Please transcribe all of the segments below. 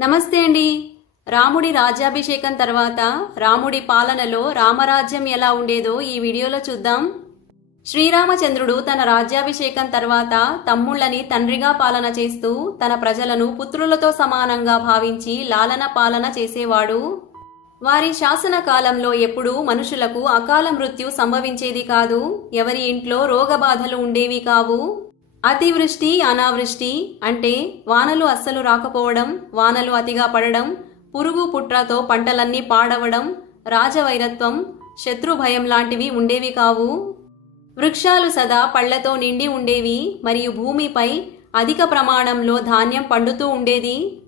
నమస్తే అండి. రాముడి రాజ్యాభిషేకం తర్వాత రాముడి పాలనలో రామరాజ్యం ఎలా ఉండేదో ఈ వీడియోలో చూద్దాం. శ్రీరామచంద్రుడు తన రాజ్యాభిషేకం తర్వాత తమ్ముళ్ళని తండ్రిగా పాలన చేస్తూ తన ప్రజలను పుత్రులతో సమానంగా భావించి లాలన పాలన చేసేవాడు. వారి శాసన కాలంలో ఎప్పుడూ మనుషులకు అకాల మృత్యు సంభవించేది కాదు. ఎవరి ఇంట్లో రోగబాధలు ఉండేవి కావు. అతివృష్టి అనావృష్టి అంటే వానలు అస్సలు రాకపోవడం, వానలు అతిగా పడడం, పురుగు పుట్రతో పంటలన్నీ పాడవడం, రాజవైరత్వం, శత్రుభయం లాంటివి ఉండేవి కావు. వృక్షాలు సదా పళ్లతో నిండి ఉండేవి మరియు భూమిపై అధిక ప్రమాణంలో ధాన్యం పండుతూ ఉండేది.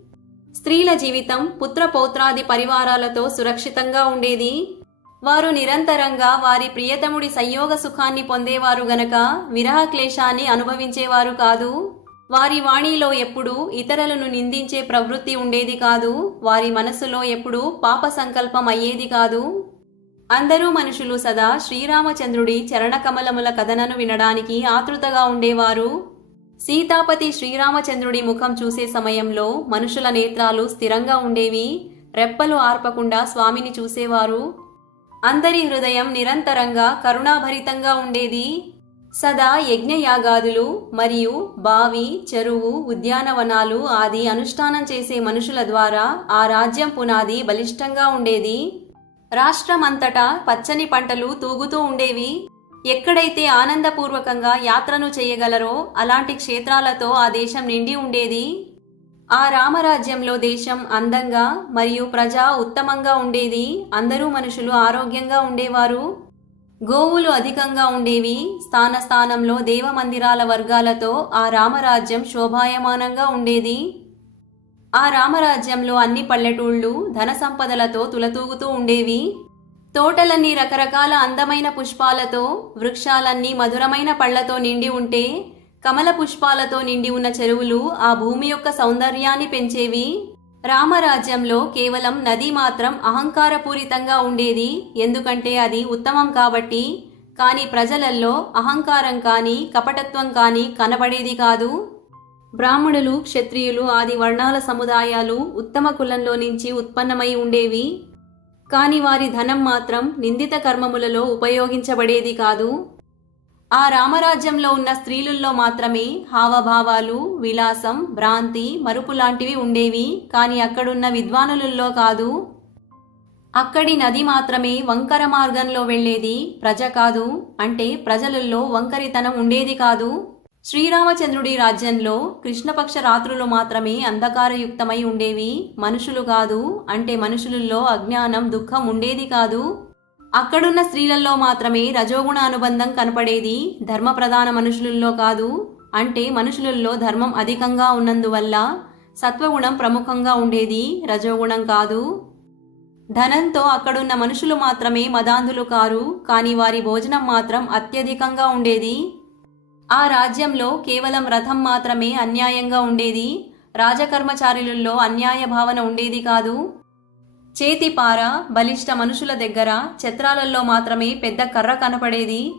స్త్రీల జీవితం పుత్రపౌత్రాది పరివారాలతో సురక్షితంగా ఉండేది. వారు నిరంతరంగా వారి ప్రియతముడి సంయోగ సుఖాన్ని పొందేవారు గనక విరహ క్లేశాన్ని అనుభవించేవారు కాదు. వారి వాణిలో ఎప్పుడూ ఇతరులను నిందించే ప్రవృత్తి ఉండేది కాదు. వారి మనస్సులో ఎప్పుడూ పాప సంకల్పం అయ్యేది కాదు. అందరూ మనుషులు సదా శ్రీరామచంద్రుడి చరణకమలముల కథనను వినడానికి ఆతృతగా ఉండేవారు. సీతాపతి శ్రీరామచంద్రుడి ముఖం చూసే సమయంలో మనుషుల నేత్రాలు స్థిరంగా ఉండేవి. రెప్పలు ఆర్పకుండా స్వామిని చూసేవారు. అందరి హృదయం నిరంతరంగా కరుణాభరితంగా ఉండేది. సదా యజ్ఞయాగాదులు మరియు బావి, చెరువు, ఉద్యానవనాలు ఆది అనుష్ఠానం చేసే మనుషుల ద్వారా ఆ రాజ్యం పునాది బలిష్టంగా ఉండేది. రాష్ట్రమంతటా పచ్చని పంటలు తూగుతూ ఉండేవి. ఎక్కడైతే ఆనందపూర్వకంగా యాత్రను చేయగలరో అలాంటి క్షేత్రాలతో ఆ దేశం నిండి ఉండేది. ఆ రామరాజ్యంలో దేశం అందంగా మరియు ప్రజా ఉత్తమంగా ఉండేది. అందరూ మనుషులు ఆరోగ్యంగా ఉండేవారు. గోవులు అధికంగా ఉండేవి. స్థానంలో దేవమందిరాల వర్గాలతో ఆ రామరాజ్యం శోభాయమానంగా ఉండేది. ఆ రామరాజ్యంలో అన్ని పల్లెటూళ్ళు ధన సంపదలతో తులతూగుతూ ఉండేవి. తోటలన్నీ రకరకాల అందమైన పుష్పాలతో, వృక్షాలన్నీ మధురమైన పళ్లతో నిండి ఉంటే, కమల పుష్పాలతో నిండి ఉన్న చెరువులు ఆ భూమి యొక్క సౌందర్యాన్ని పెంచేవి. రామరాజ్యంలో కేవలం నది మాత్రం అహంకారపూరితంగా ఉండేది. ఎందుకంటే అది ఉత్తమం కాబట్టి. కానీ ప్రజలల్లో అహంకారం కానీ కపటత్వం కానీ కనబడేది కాదు. బ్రాహ్మణులు, క్షత్రియులు ఆది వర్ణాల సముదాయాలు ఉత్తమ కులంలో నుంచి ఉత్పన్నమై ఉండేవి. కాని వారి ధనం మాత్రం నిందిత కర్మములలో ఉపయోగించబడేది కాదు. ఆ రామరాజ్యంలో ఉన్న స్త్రీలలో మాత్రమే హావభావాలు, విలాసం, భ్రాంతి, మరుపు లాంటివి ఉండేవి. కాని అక్కడున్న విద్వానులలో కాదు. అక్కడి నది మాత్రమే వంకర మార్గంలో వెళ్లేది, ప్రజ కాదు. అంటే ప్రజలలో వంకరితనం ఉండేది కాదు. శ్రీరామచంద్రుడి రాజ్యంలో కృష్ణపక్ష రాత్రులు మాత్రమే అంధకారయుక్తమై ఉండేవి, మనుషులు కాదు. అంటే మనుషులలో అజ్ఞానం, దుఃఖం ఉండేది కాదు. అక్కడున్న స్త్రీలలో మాత్రమే రజోగుణ అనుబంధం కనపడేది, ధర్మప్రధాన మనుషులలో కాదు. అంటే మనుషులలో ధర్మం అధికంగా ఉన్నందువల్ల సత్వగుణం ప్రముఖంగా ఉండేది, రజోగుణం కాదు. ధనంతో అక్కడున్న మనుషులు మాత్రమే మదాంధులు కారు. కానీ వారి భోజనం మాత్రం అత్యధికంగా ఉండేది. ఆ రాజ్యంలో కేవలం రథం మాత్రమే అన్యాయంగా ఉండేది. రాజకర్మచారులలో అన్యాయ భావన ఉండేది కాదు. చేతిపార, బలిష్ట మనుషుల దగ్గర ఛత్రాలలో మాత్రమే పెద్ద కర్ర కనపడేది.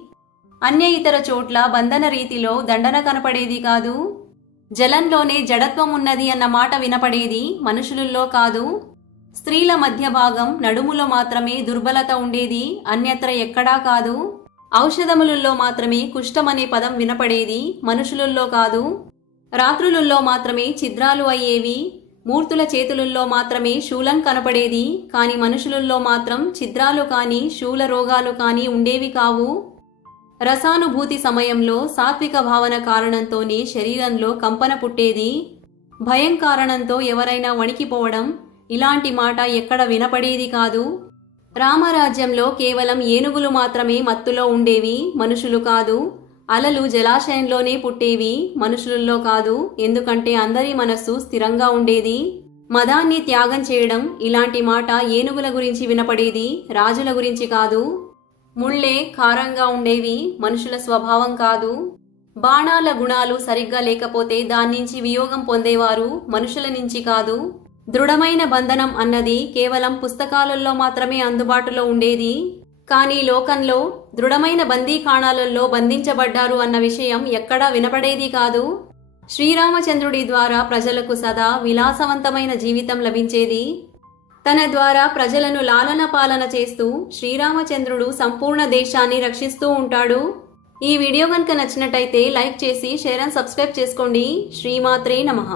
అన్య ఇతర చోట్ల బంధన రీతిలో దండన కనపడేది కాదు. జలంలోనే జడత్వం ఉన్నది అన్న మాట వినపడేది, మనుషులలో కాదు. స్త్రీల మధ్య భాగం నడుములో మాత్రమే దుర్బలత ఉండేది, అన్యత్ర ఎక్కడా కాదు. ఔషధములలో మాత్రమే కుష్ఠమనే పదం వినపడేది, మనుషులలో కాదు. రాత్రులలో మాత్రమే ఛిద్రాలు అయ్యేవి. మూర్తుల చేతులలో మాత్రమే శూలం కనపడేది. కాని మనుషులలో మాత్రం ఛిద్రాలు కాని శూల రోగాలు కాని ఉండేవి కావు. రసానుభూతి సమయంలో సాత్విక భావన కారణంతోనే శరీరంలో కంపన పుట్టేది. భయం కారణంతో ఎవరైనా వణికిపోవడం ఇలాంటి మాట ఎక్కడ వినపడేది కాదు. రామరాజ్యంలో కేవలం ఏనుగులు మాత్రమే మత్తులో ఉండేవి, మనుషులు కాదు. అలలు జలాశయంలోనే పుట్టేవి, మనుషులలో కాదు. ఎందుకంటే అందరి మనస్సు స్థిరంగా ఉండేది. మదాన్ని త్యాగం చేయడం ఇలాంటి మాట ఏనుగుల గురించి వినపడేది, రాజుల గురించి కాదు. ముళ్ళే కారంగా ఉండేవి, మనుషుల స్వభావం కాదు. బాణాల గుణాలు సరిగ్గా లేకపోతే దాన్నించి వియోగం పొందేవారు, మనుషుల నుంచి కాదు. దృఢమైన బంధనం అన్నది కేవలం పుస్తకాలలో మాత్రమే అందుబాటులో ఉండేది. కానీ లోకంలో దృఢమైన బందీఖానాలలో బంధించబడ్డారు అన్న విషయం ఎక్కడా వినపడేది కాదు. శ్రీరామచంద్రుడి ద్వారా ప్రజలకు సదా విలాసవంతమైన జీవితం లభించేది. తన ద్వారా ప్రజలను లాలన పాలన చేస్తూ శ్రీరామచంద్రుడు సంపూర్ణ దేశాన్ని రక్షిస్తూ ఉంటాడు. ఈ వీడియో కనుక నచ్చినట్టయితే లైక్ చేసి షేర్ అండ్ సబ్స్క్రైబ్ చేసుకోండి. శ్రీమాత్రే నమః.